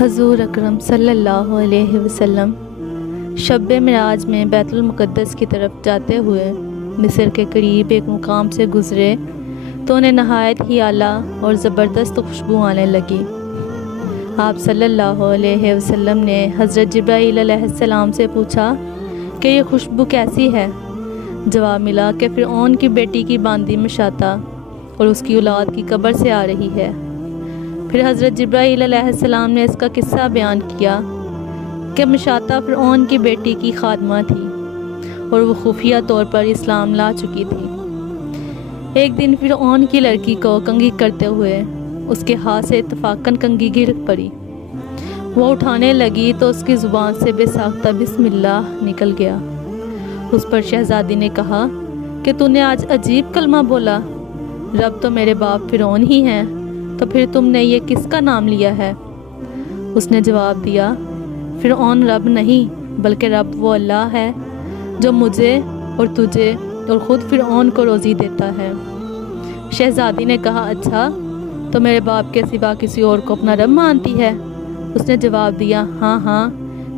حضور اکرم صلی اللہ علیہ وسلم شب معراج میں بیت المقدس کی طرف جاتے ہوئے مصر کے قریب ایک مقام سے گزرے تو انہیں نہایت ہی اعلیٰ اور زبردست خوشبو آنے لگی۔ آپ صلی اللہ علیہ وسلم نے حضرت جبرائیل علیہ السلام سے پوچھا کہ یہ خوشبو کیسی ہے؟ جواب ملا کہ فرعون کی بیٹی کی باندی مشاطہ اور اس کی اولاد کی قبر سے آ رہی ہے۔ پھر حضرت جبرائیل علیہ السلام نے اس کا قصہ بیان کیا کہ مشاطہ فرعون کی بیٹی کی خادمہ تھی اور وہ خفیہ طور پر اسلام لا چکی تھی۔ ایک دن فرعون کی لڑکی کو کنگھی کرتے ہوئے اس کے ہاتھ سے اتفاقاً کنگھی گر پڑی۔ وہ اٹھانے لگی تو اس کی زبان سے بے ساختہ بسم اللہ نکل گیا۔ اس پر شہزادی نے کہا کہ تو نے آج عجیب کلمہ بولا، رب تو میرے باپ فرعون ہی ہیں، تو پھر تم نے یہ کس کا نام لیا ہے؟ اس نے جواب دیا، فرعون رب نہیں بلکہ رب وہ اللہ ہے جو مجھے اور تجھے اور خود فرعون کو روزی دیتا ہے۔ شہزادی نے کہا، اچھا تو میرے باپ کے سوا کسی اور کو اپنا رب مانتی ہے؟ اس نے جواب دیا، ہاں ہاں،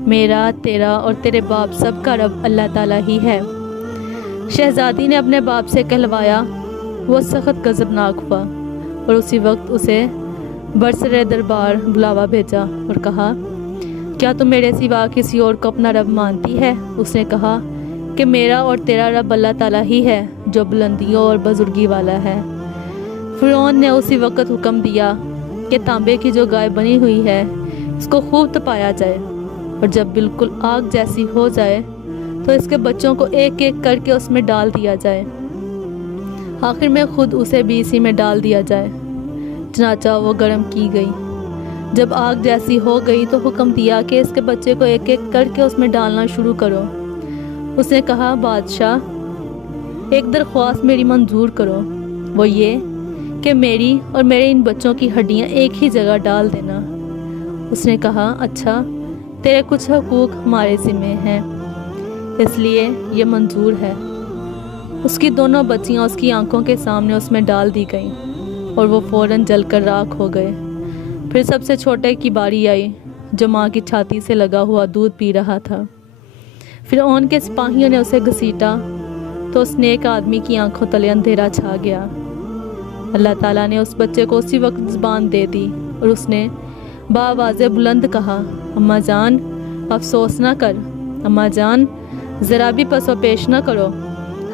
میرا، تیرا اور تیرے باپ سب کا رب اللہ تعالیٰ ہی ہے۔ شہزادی نے اپنے باپ سے کہلوایا، وہ سخت غضبناک ہوا اور اسی وقت اسے برسر دربار بلاوا بھیجا اور کہا، کیا تم میرے سوا کسی اور کو اپنا رب مانتی ہے؟ اس نے کہا کہ میرا اور تیرا رب اللہ تعالیٰ ہی ہے جو بلندیوں اور بزرگی والا ہے۔ فرعون نے اسی وقت حکم دیا کہ تانبے کی جو گائے بنی ہوئی ہے اس کو خوب تپایا جائے، اور جب بالکل آگ جیسی ہو جائے تو اس کے بچوں کو ایک ایک کر کے اس میں ڈال دیا جائے، آخر میں خود اسے بھی اسی میں ڈال دیا جائے۔ چنانچہ وہ گرم کی گئی۔ جب آگ جیسی ہو گئی تو حکم دیا کہ اس کے بچے کو ایک ایک کر کے اس میں ڈالنا شروع کرو۔ اس نے کہا، بادشاہ ایک درخواست میری منظور کرو، وہ یہ کہ میری اور میرے ان بچوں کی ہڈیاں ایک ہی جگہ ڈال دینا۔ اس نے کہا، اچھا، تیرے کچھ حقوق ہمارے ذمہ ہیں، اس لیے یہ منظور ہے۔ اس کی دونوں بچیاں اس کی آنکھوں کے سامنے اس میں ڈال دی گئیں اور وہ فوراً جل کر راکھ ہو گئے۔ پھر سب سے چھوٹے کی باری آئی جو ماں کی چھاتی سے لگا ہوا دودھ پی رہا تھا۔ فرعون کے سپاہیوں نے اسے گھسیٹا تو اس نیک آدمی کی آنکھوں تلے اندھیرا چھا گیا۔ اللہ تعالیٰ نے اس بچے کو اسی وقت زبان دے دی اور اس نے بآواز بلند کہا، اماں جان افسوس نہ کر، اماں جان ذرا بھی پس و پیش نہ کرو،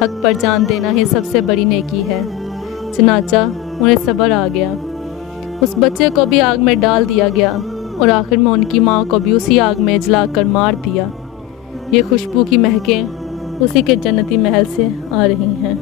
حق پر جان دینا ہی سب سے بڑی نیکی ہے۔ چنانچہ انہیں صبر آ گیا۔ اس بچے کو بھی آگ میں ڈال دیا گیا اور آخر میں ان کی ماں کو بھی اسی آگ میں جلا کر مار دیا۔ یہ خوشبو کی مہکیں اسی کے جنتی محل سے آ رہی ہیں۔